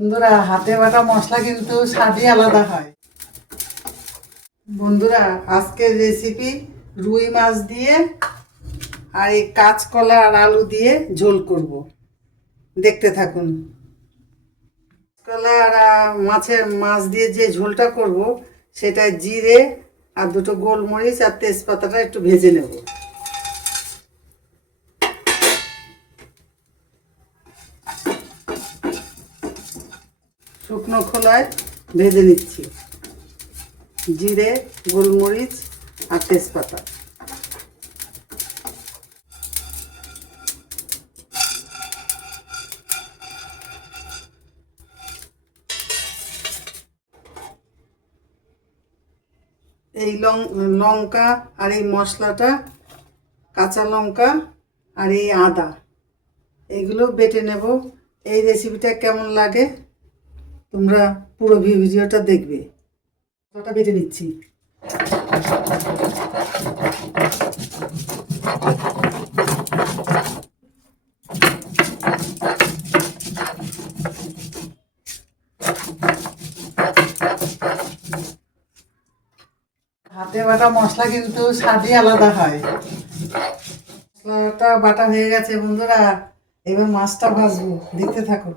বন্ধুরা, হাতে বাটা মশলা কিন্তু স্বাদই আলাদা হয়। বন্ধুরা, আজকের রেসিপি রুই মাছ দিয়ে আর এই কাঁচকলা আর আলু দিয়ে ঝোল করব। দেখতে থাকুন। কাঁচকলা আর মাছ দিয়ে যে ঝোলটা করব, সেটা জিরে আর দুটো গোলমরিচ আর তেজপাতাটা একটু ভেজে নেব। শুকনো খোলায় ভেজে নিচ্ছি জিরে, গোলমরিচ আর তেজপাতা। এই লঙ্কা আর এই মশলাটা, কাঁচা লঙ্কা আর এই আদা, এগুলো বেটে নেব। এই রেসিপিটা কেমন লাগে তোমরা পুরো ভিডিওটা দেখবে। মশলাটা বেটে নিচ্ছি। হাতে বাটা মশলা কিন্তু স্বাদই আলাদা হয়। মশলাটা বাটা হয়ে গেছে বন্ধুরা, এবার মাছটা ভাজবো, দেখতে থাকো।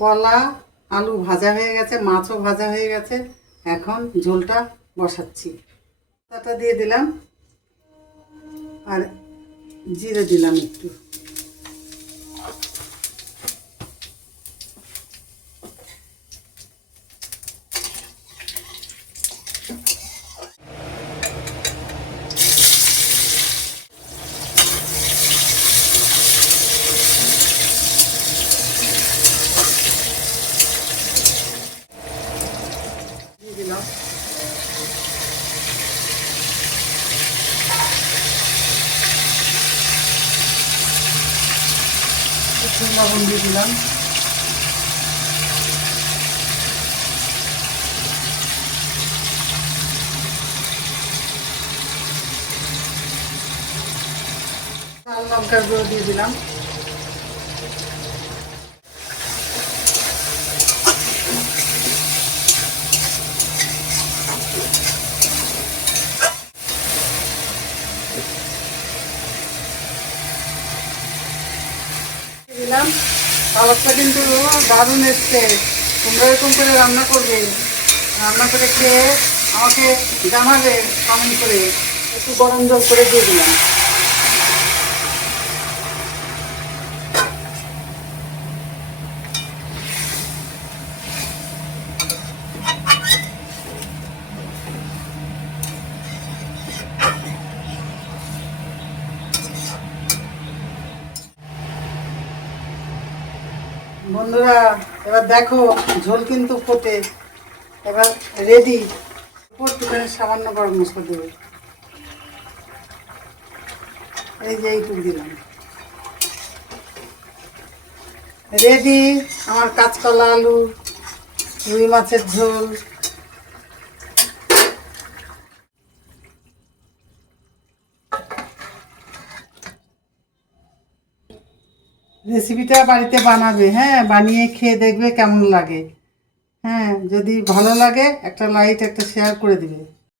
কলা আলু ভাজা হয়ে গেছে, মাছও ভাজা হয়ে গেছে। এখন ঝোলটা বসাচ্ছি। আদাটা দিয়ে দিলাম আর জিরে দিলাম একটু। দিলাম লবণ দিয়ে দিলাম। লাল লঙ্কার গুঁড়ো দিয়ে দিলাম। দিলাম। কালারটা কিন্তু দারুণ এসছে। তোমরা এরকম করে রান্না করবে, রান্না করে খেয়ে আমাকে জানাবে কমেন্ট করে। একটু গরম জল করে দিয়ে দিলাম। বন্ধুরা, এবার দেখো ঝোল কিন্তু ফোটে। এবার রেডি। একটুখানি সামান্য গরম মশলা দেবো। এই যে এইটুকু দিলাম। রেডি আমার কাঁচকলা আলু রুই মাছের ঝোল। রেসিপিটা বাড়িতে বানাবে, হ্যাঁ, বানিয়ে খেয়ে দেখবে কেমন লাগে। হ্যাঁ, যদি ভালো লাগে একটা লাইক একটা শেয়ার করে দিবে।